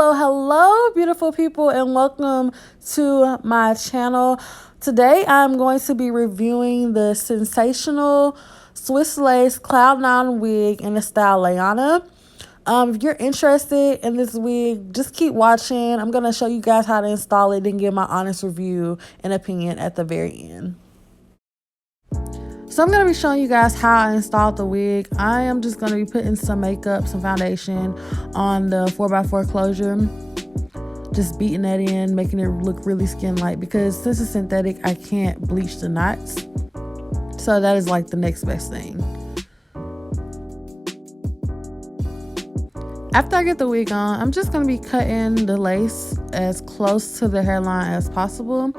Hello, beautiful people, and welcome to my channel. Today, I'm going to be reviewing the Sensational Swiss Lace Cloud 9 wig in the style Lyana. If you're interested in this wig, just keep watching. I'm going to show you guys how to install it and give my honest review and opinion at the very end. So I'm going to be showing you guys how I installed the wig. I am just going to be putting some makeup, some foundation on the 4x4 closure. Just beating that in, making it look really skin-like, because since it's synthetic, I can't bleach the knots. So that is like the next best thing. After I get the wig on, I'm just going to be cutting the lace as close to the hairline as possible.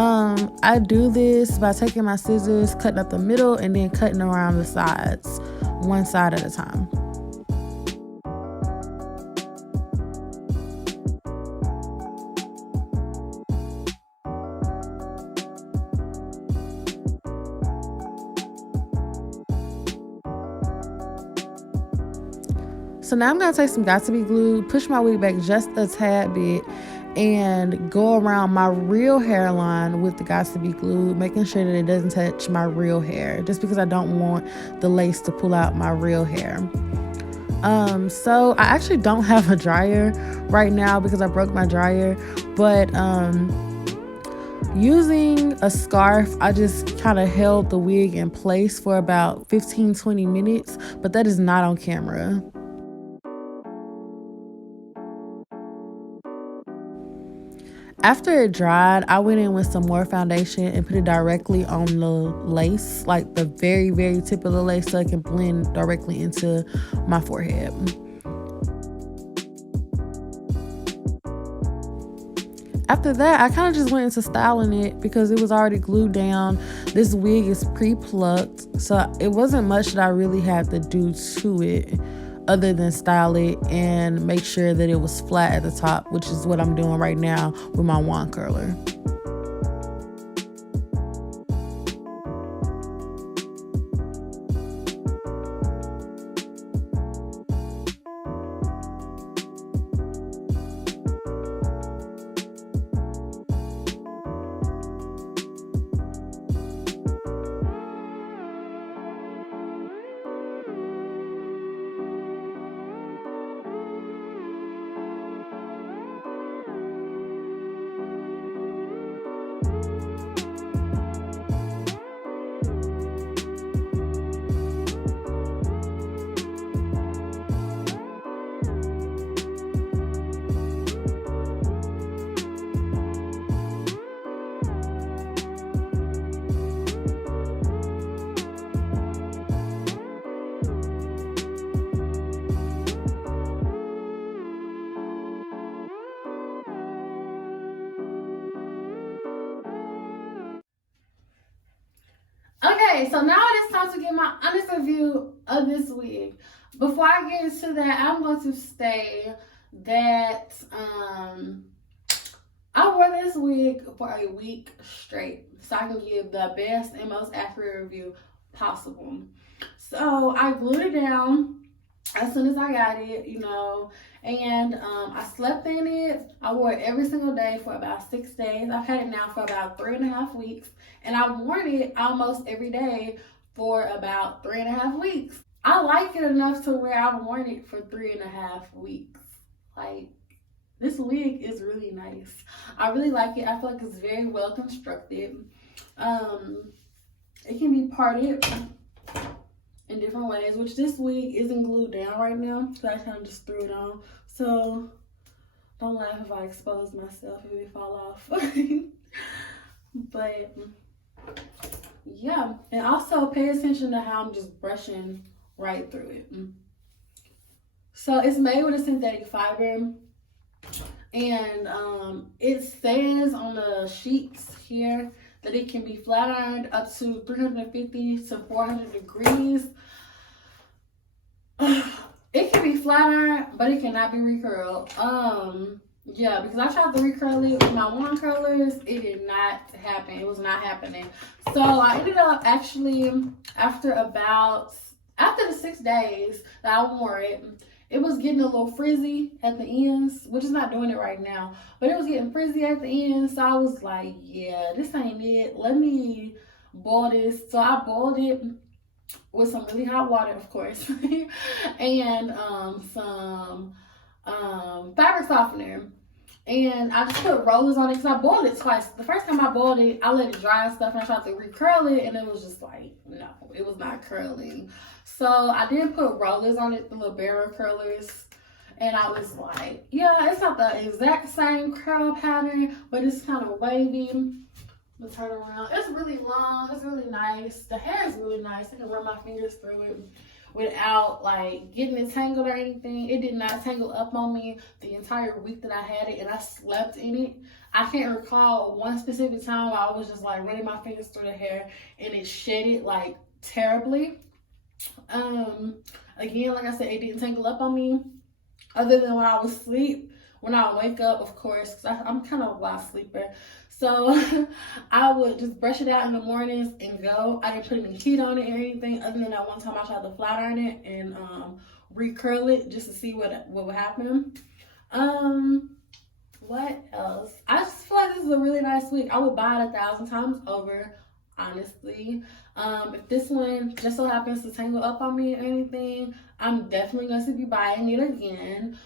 I do this by taking my scissors, cutting up the middle, and then cutting around the sides, one side at a time. So now I'm going to take some Got2b glue, push my wig back just a tad bit, and go around my real hairline with the Got2b glue, making sure that it doesn't touch my real hair, just because I don't want the lace to pull out my real hair. So I actually don't have a dryer right now because I broke my dryer, but using a scarf, I just kind of held the wig in place for about 15-20 minutes, but that is not on camera. After it dried, I went in with some more foundation and put it directly on the lace, like the very, very tip of the lace, so it can blend directly into my forehead. After that, I kind of just went into styling it because it was already glued down. This wig is pre-plucked, so it wasn't much that I really had to do to it, other than style it and make sure that it was flat at the top, which is what I'm doing right now with my wand curler. Okay, so now it is time to get my honest review of this wig. Before I get into that, I'm going to say that I wore this wig for a week straight, so I can give the best and most accurate review possible. So I glued it down as soon as I got it, and I slept in it. I wore it every single day for about 6 days. I've had it now for about 3.5 weeks, and I've worn it almost every day for about 3.5 weeks. I like it enough to where I've worn it for 3.5 weeks. Like, this wig is really nice. I really like it. I feel like it's very well constructed. It can be parted in different ways, which this wig isn't glued down right now, so I kind of just threw it on. So don't laugh if I expose myself if it fall off. But yeah, and also pay attention to how I'm just brushing right through it. So it's made with a synthetic fiber, and it says on the sheets here that it can be flat ironed up to 350 to 400 degrees. It can be flat ironed, but it cannot be recurled. Yeah, because I tried to recurl it with my wand curlers. It did not happen. It was not happening. So I ended up actually, after the 6 days that I wore it, it was getting a little frizzy at the ends, which is not doing it right now, but it was getting frizzy at the end. So I was like, yeah, this ain't it. Let me boil this. So I boiled it with some really hot water, of course, and some fabric softener. And I just put rollers on it because I boiled it twice. The first time I boiled it, I let it dry and stuff, and I tried to recurl it, and it was just like, no, it was not curling. So I did put rollers on it, the little barrel curlers, and I was like, yeah, it's not the exact same curl pattern, but it's kind of wavy. Let's turn around. It's really long. It's really nice. The hair is really nice. I can run my fingers through it without like getting it tangled or anything. It did not tangle up on me the entire week that I had it, and I slept in it. I can't recall one specific time where I was just like running my fingers through the hair and it shedded like terribly. Again, like I said, it didn't tangle up on me other than when I was asleep. When I wake up, of course, because I'm kind of a light sleeper. So I would just brush it out in the mornings and go. I didn't put any heat on it or anything, other than that one time I tried to flat iron it and recurl it just to see what would happen. What else? I just feel like this is a really nice wig. I would buy it 1,000 times over, honestly. If this one just so happens to tangle up on me or anything, I'm definitely going to be buying it again.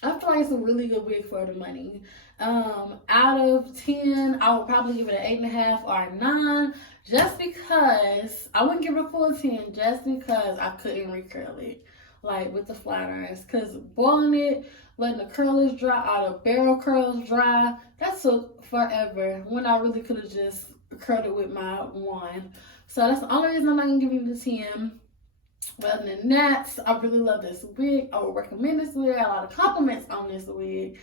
I feel like it's a really good wig for the money. Out of 10, I would probably give it an 8.5 or a 9, just because I wouldn't give it a full 10, just because I couldn't recurl it, like with the flat irons. Because boiling it, letting the curlers dry, all the barrel curls dry, that took forever when I really could have just curled it with my wand. So that's the only reason I'm not gonna give it a 10. But other than that, I really love this wig. I would recommend this wig. I got a lot of compliments on this wig.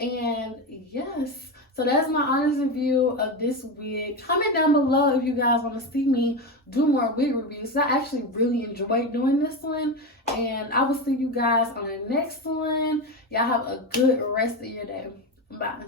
And yes, so that's my honest review of this wig. Comment down below if you guys want to see me do more wig reviews. I actually really enjoyed doing this one. And I will see you guys on the next one. Y'all have a good rest of your day. Bye.